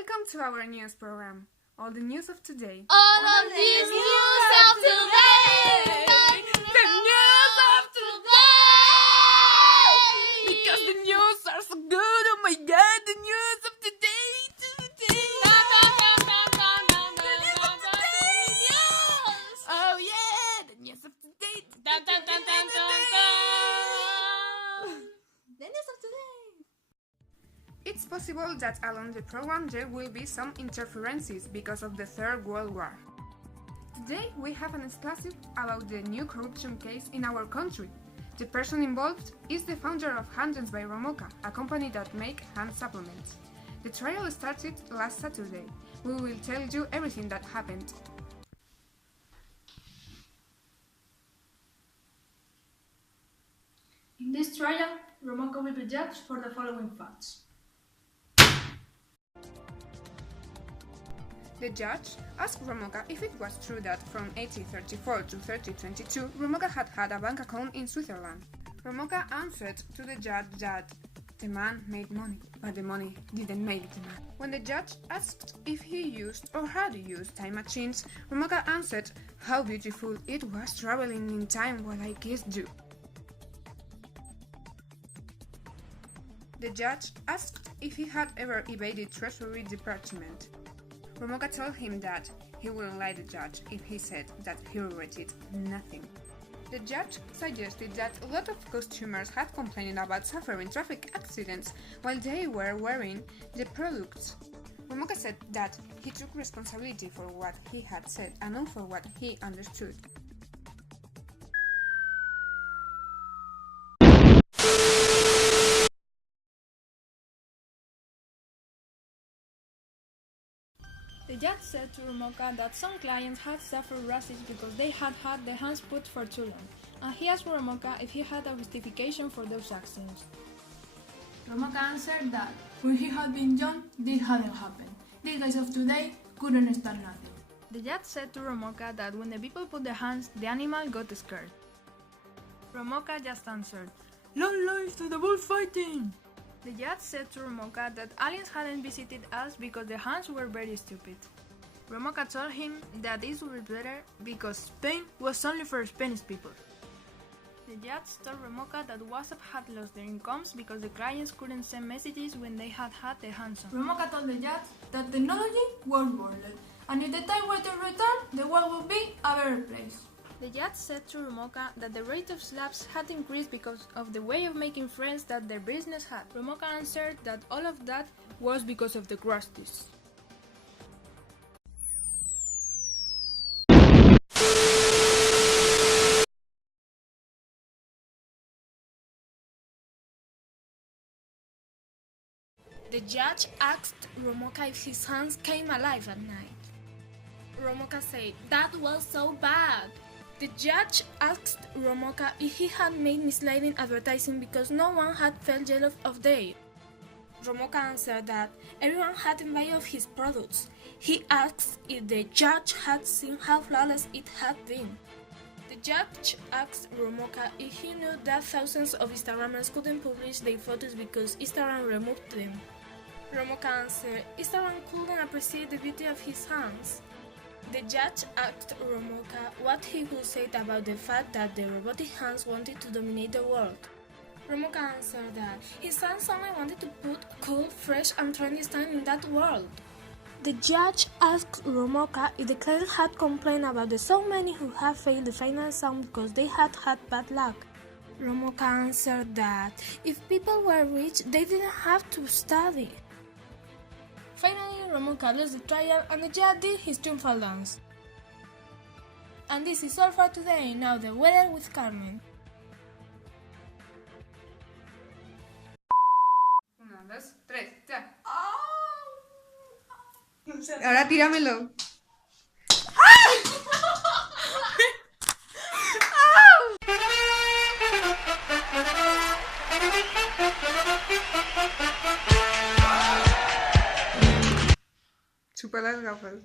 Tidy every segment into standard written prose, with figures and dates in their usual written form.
Welcome to our news program. All the news of today. All of these news of today! The news of today! Because the news are so good. Oh my god, the news of today. Oh yeah, the news of today. The news of today! It's possible that along the program there will be some interferences because of the Third World War. Today we have an exclusive about the new corruption case in our country. The person involved is the founder of Handens by Romoka, a company that makes hand supplements. The trial started last Saturday. We will tell you everything that happened. In this trial, Romoka will be judged for the following facts. The judge asked Romoka if it was true that from 1834 to 3022, Romoka had a bank account in Switzerland. Romoka answered to the judge that the man made money, but the money didn't make the man. When the judge asked if he used or had used time machines, Romoka answered how beautiful it was traveling in time while I kissed you. The judge asked if he had ever evaded Treasury Department. Romoka told him that he wouldn't lie to the judge if he said that he regretted nothing. The judge suggested that a lot of customers had complained about suffering traffic accidents while they were wearing the products. Romoka said that he took responsibility for what he had said and not for what he understood. The judge said to Romoka that some clients had suffered rashes because they had had their hands put for too long, and he asked Romoka if he had a justification for those actions. Romoka answered that when he had been young, this hadn't happened. These guys of today couldn't stand nothing. The judge said to Romoka that when the people put their hands, the animal got scared. Romoka just answered, "Long life to the bullfighting!" The judge said to Romoka that aliens hadn't visited us because their hands were very stupid. Romoka told him that this would be better because Spain was only for Spanish people. The judge told Romoka that WhatsApp had lost their incomes because the clients couldn't send messages when they had their hands on. Romoka told the judge that technology was worthless, and if the time were to return, the world would be a better place. The judge said to Romoka that the rate of slaps had increased because of the way of making friends that their business had. Romoka answered that all of that was because of the crusties. The judge asked Romoka if his hands came alive at night. Romoka said, "That was so bad." The judge asked Romoka if he had made misleading advertising because no one had felt jealous of them. Romoka answered that everyone had envy of his products. He asked if the judge had seen how flawless it had been. The judge asked Romoka if he knew that thousands of Instagrammers couldn't publish their photos because Instagram removed them. Romoka answered Instagram couldn't appreciate the beauty of his hands. The judge asked Romoka what he would say about the fact that the robotic hands wanted to dominate the world. Romoka answered that his hands only wanted to put cool, fresh and trendy style in that world. The judge asked Romoka if the clients had complained about the so many who had failed the final exam because they had had bad luck. Romoka answered that if people were rich, they didn't have to study. Finally, Romoka lost the trial and the judge did his triumphal dance. And this is all for today. Now the weather with Carmen. 1, 2, 3, ya. Ahora tíramelo. Chupa las gafas.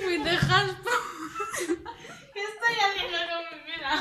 Me dejas. ¿Qué estoy haciendo con mi vida?